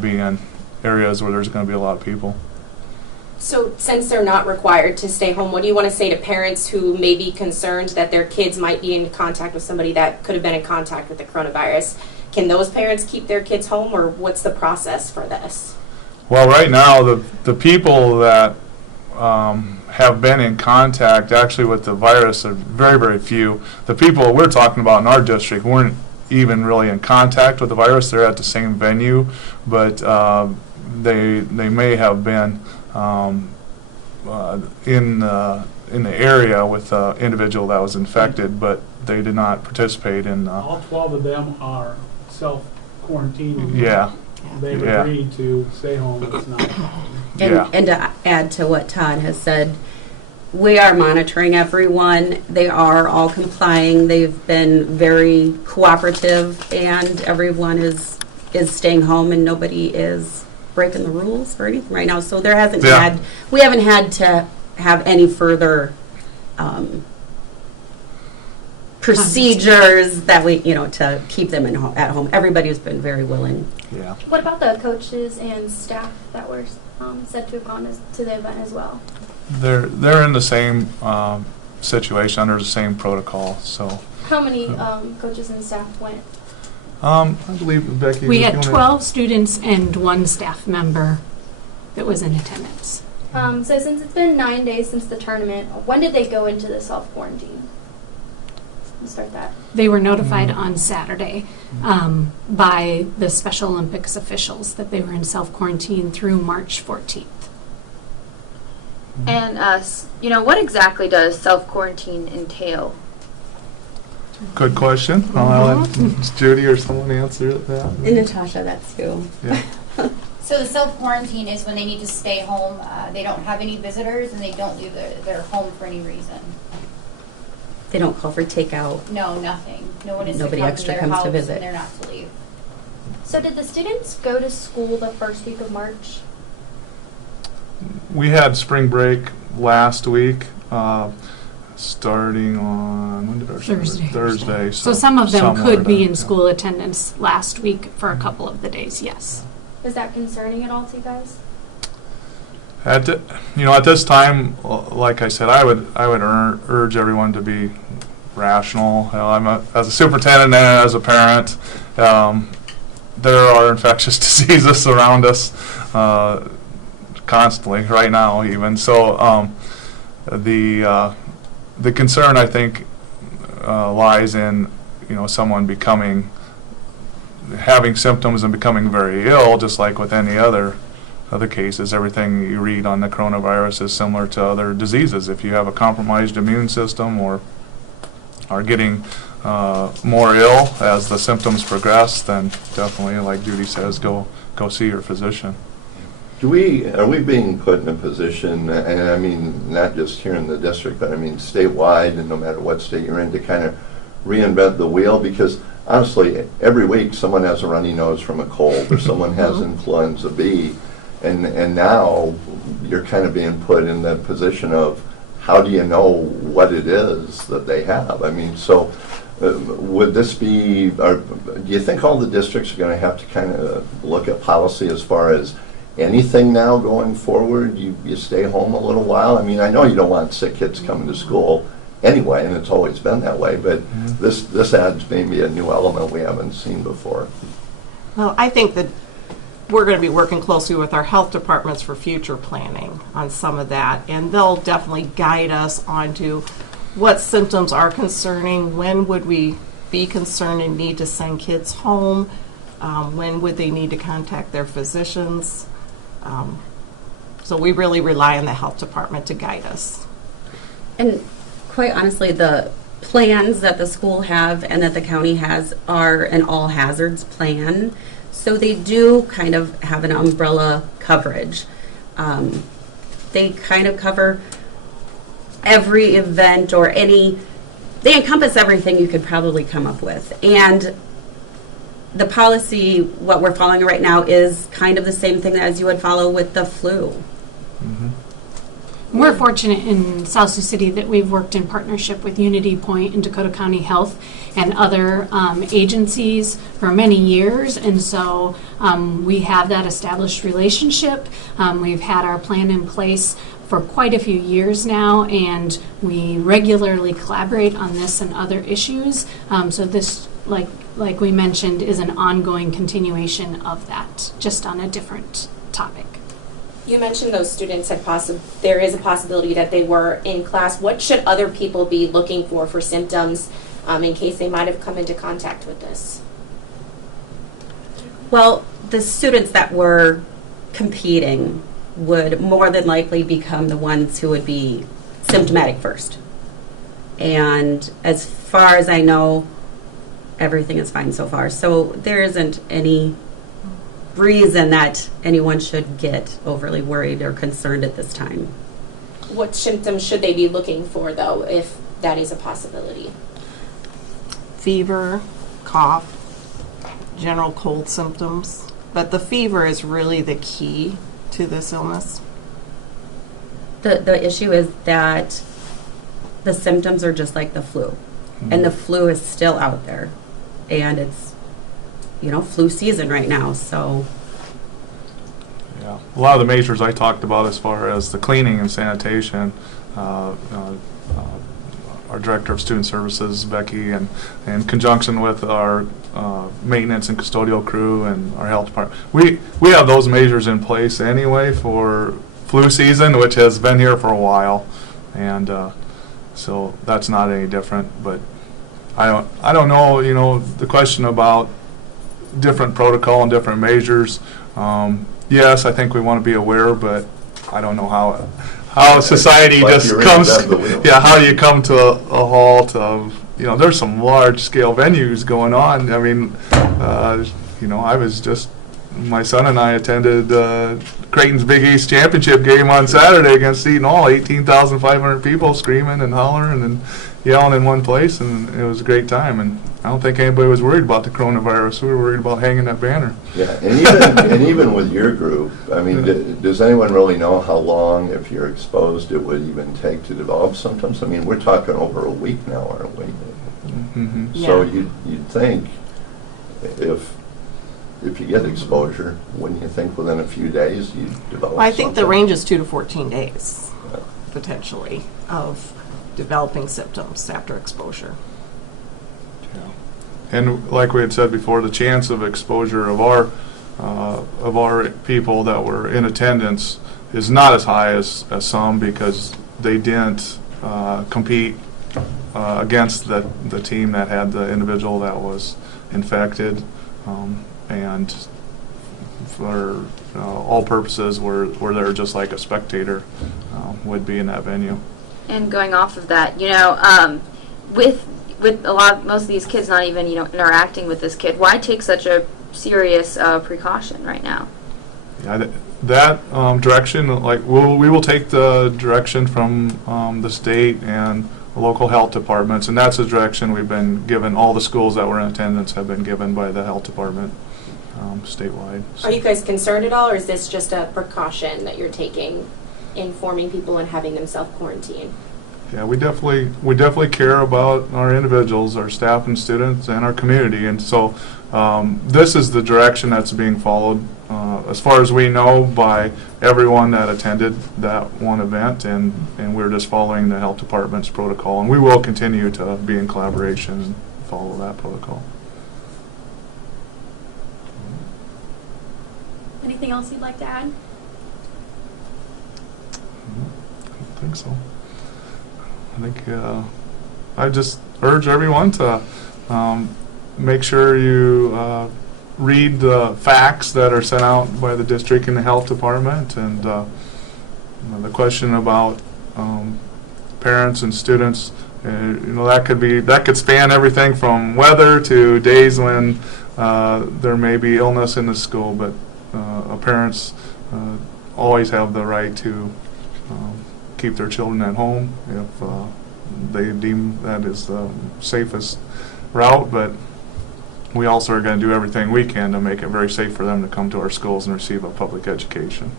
be in areas where there's going to be a lot of people. So since they're not required to stay home, what do you want to say to parents who may be concerned that their kids might be in contact with somebody that could have been in contact with the coronavirus? Can those parents keep their kids home, or what's the process for this? Well, right now, the people that have been in contact actually with the virus are very, very few. The people we're talking about in our district weren't even really in contact with the virus. They're at the same venue, but they may have been in the area with an individual that was infected, but they did not participate in. All 12 of them are self-quarantining. Yeah. They've agreed to stay home. It's not. And to add to what Todd has said, we are monitoring everyone. They are all complying. They've been very cooperative, and everyone is staying home, and nobody is breaking the rules or anything right now. So there hasn't we haven't had to have any further procedures that we, to keep them at home. Everybody has been very willing. Yeah. What about the coaches and staff that were said to have gone to the event as well? They're in the same situation, under the same protocol. So. How many coaches and staff went? I believe, Becky, we had 12 students and 1 staff member that was in attendance. So since it's been 9 days since the tournament, when did they go into the self-quarantine? Let's start that. They were notified on Saturday by the Special Olympics officials that they were in self-quarantine through March 14th. And what exactly does self-quarantine entail? Good question. I'll let Judy or someone answer that. And Natasha, that's you. Yeah. So the self-quarantine is when they need to stay home, they don't have any visitors, and they don't leave their home for any reason. They don't call for takeout. No, nothing. No one is Nobody to come extra to their comes to house, visit. and they're not to leave. So did the students go to school the first week of March? We had spring break last week, starting on, when did our Thursday. Thursday. So some of them were could be done, in school attendance last week for a couple of the days, yes. Is that concerning at all to you guys? At this time, like I said, I would urge everyone to be rational. As a superintendent and as a parent, there are infectious diseases around us constantly, right now even. So the concern, I think, lies in someone having symptoms and becoming very ill, just like with any other cases. Everything you read on the coronavirus is similar to other diseases. If you have a compromised immune system or are getting more ill as the symptoms progress, then definitely, like Judy says, go see your physician. Are we being put in a position, and I mean not just here in the district, but I mean statewide, and no matter what state you're in, to kind of reinvent the wheel? Because honestly, every week someone has a runny nose from a cold, or someone has influenza B, and now you're kind of being put in that position of, how do you know what it is that they have? I mean, so would this be, do you think all the districts are going to have to kind of look at policy as far as anything now going forward? You stay home a little while? I mean, I know you don't want sick kids coming to school anyway, and it's always been that way, but this adds maybe a new element we haven't seen before. Well, I think that we're going to be working closely with our health departments for future planning on some of that, and they'll definitely guide us onto what symptoms are concerning, when would we be concerned and need to send kids home, when would they need to contact their physicians. So we really rely on the health department to guide us. And quite honestly, the plans that the school have and that the county has are an all hazards plan. So they do kind of have an umbrella coverage. They kind of cover every event or they encompass everything you could probably come up with. And the policy, what we're following right now, is kind of the same thing as you would follow with the flu. We're fortunate in South Sioux City that we've worked in partnership with Unity Point and Dakota County Health and other agencies for many years, and so we have that established relationship. We've had our plan in place for quite a few years now, and we regularly collaborate on this and other issues. So this, like we mentioned, is an ongoing continuation of that, just on a different topic. You mentioned those students had there is a possibility that they were in class. What should other people be looking for symptoms in case they might have come into contact with this? Well, the students that were competing would more than likely become the ones who would be symptomatic first. And as far as I know, everything is fine so far. So there isn't any reason that anyone should get overly worried or concerned at this time. What symptoms should they be looking for, though, if that is a possibility? Fever, cough, general cold symptoms. But the fever is really the key to this illness. The issue is that the symptoms are just like the flu. And the flu is still out there. And it's, flu season right now, so. Yeah, a lot of the measures I talked about as far as the cleaning and sanitation, our Director of Student Services, Becky, and in conjunction with our maintenance and custodial crew and our health department, we have those measures in place anyway for flu season, which has been here for a while, and so that's not any different. But I don't know, the question about different protocol and different measures. Yes, I think we want to be aware, but I don't know how society Like just you're comes. reinvent the wheel. Yeah, how do you come to a halt of? There's some large scale venues going on. I mean, I was just. My son and I attended Creighton's Big East Championship game on Saturday against Eaton Hall. 18,500 people screaming and hollering and yelling in one place, and it was a great time. And I don't think anybody was worried about the coronavirus. We were worried about hanging that banner. Yeah, and even with your group, I mean, does anyone really know how long, if you're exposed, it would even take to develop symptoms? I mean, we're talking over a week now, aren't we? Mm-hmm. So Yeah. you'd think if you get exposure, wouldn't you think within a few days you'd develop I think the something? range is 2 to 14 days, Yeah. potentially, of developing symptoms after exposure. And like we had said before, the chance of exposure of our people that were in attendance is not as high as some because they didn't compete against the team that had the individual that was infected, and for all purposes were there just like a spectator would be in that venue. And going off of that, with most of these kids not even interacting with this kid, why take such a serious precaution right now? Yeah, that direction, we will take the direction from the state and the local health departments, and that's the direction we've been given. All the schools that were in attendance have been given by the health department statewide. So. Are you guys concerned at all, or is this just a precaution that you're taking, informing people and having them self-quarantine? Yeah, we definitely care about our individuals, our staff and students, and our community, and so this is the direction that's being followed, as far as we know, by everyone that attended that one event, and we're just following the health department's protocol, and we will continue to be in collaboration and follow that protocol. Anything else you'd like to add? I don't think so. I think I just urge everyone to make sure you read the facts that are sent out by the district and the health department, and the question about parents and students. That could span everything from weather to days when there may be illness in the school, but parents always have the right to keep their children at home if they deem that is the safest route, but we also are going to do everything we can to make it very safe for them to come to our schools and receive a public education.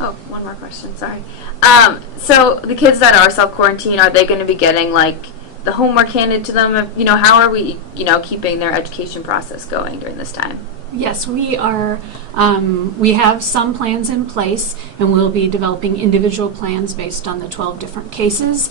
Oh, one more question, sorry. So the kids that are self-quarantined, are they going to be getting like the homework handed to them? You know, how are we, keeping their education process going during this time? Yes, we are. We have some plans in place, and we'll be developing individual plans based on the 12 different cases.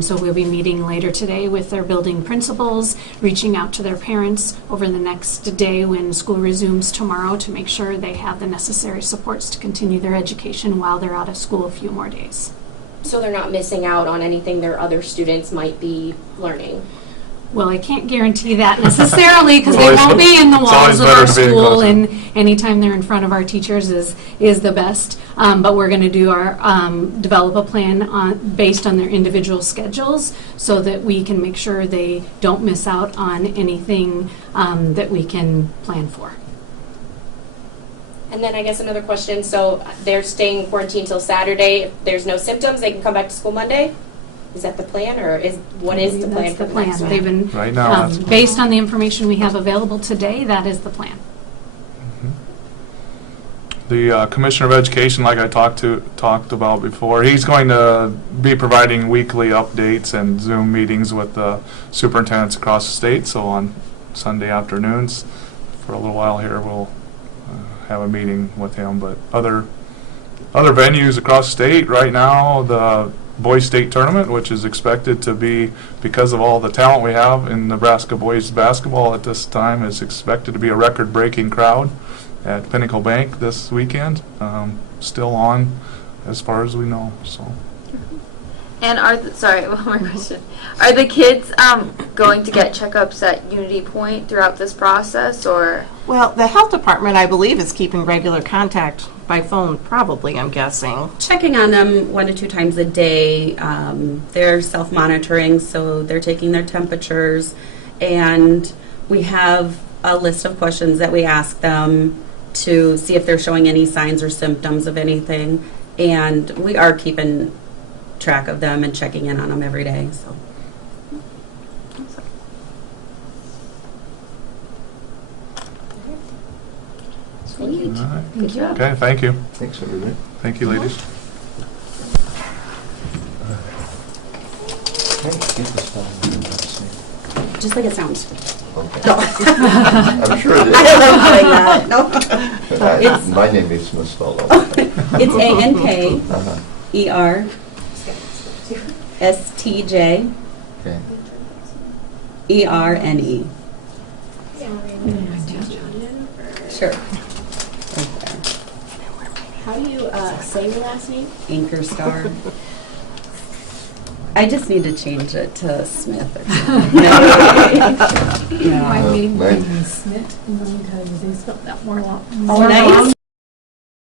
So we'll be meeting later today with their building principals, reaching out to their parents over the next day when school resumes tomorrow to make sure they have the necessary supports to continue their education while they're out of school a few more days. So they're not missing out on anything their other students might be learning. Well, I can't guarantee that necessarily because they Always- won't be in the it's walls always of better our to be in school, closer. and anytime they're in front of our teachers is the best. But we're going to do our develop a plan based on their individual schedules so that we can make sure they don't miss out on anything that we can plan for. And then I guess another question, so they're staying in quarantine till Saturday. If there's no symptoms, they can come back to school Monday? Is that the plan, or what is the plan That's for the the next plan. one? They've been Right now, that's the plan. based on the information we have available today. That is the plan. The Commissioner of Education, like I talked about before, he's going to be providing weekly updates and Zoom meetings with the superintendents across the state. So on Sunday afternoons, for a little while here, we'll have a meeting with him. But other venues across the state right now, the boys state tournament, which is expected to be, because of all the talent we have in Nebraska boys basketball at this time, is expected to be a record-breaking crowd at Pinnacle Bank this weekend. Still on as far as we know. So And one more question. Are the kids going to get checkups at Unity Point throughout this process, or? Well, the health department, I believe, is keeping regular contact by phone, probably, I'm guessing. Checking on them 1 to 2 times a day. They're self-monitoring, so they're taking their temperatures, and we have a list of questions that we ask them to see if they're showing any signs or symptoms of anything, and we are keeping track of them and checking in on them every day. So. Thank you. all right. Good job. Okay, thank you. Thanks, everybody. Thank you, ladies. Just like it sounds. Okay. No. I'm sure it is. I don't love doing that. No. My name is misspelled all the time. It's ANKERSTJ. Okay. ERNE. Sure. How do you say your last name? Anchor Star. I just need to change it to Smith or something. My name Mine- is Smith, because they spelled that more long. Oh, nice.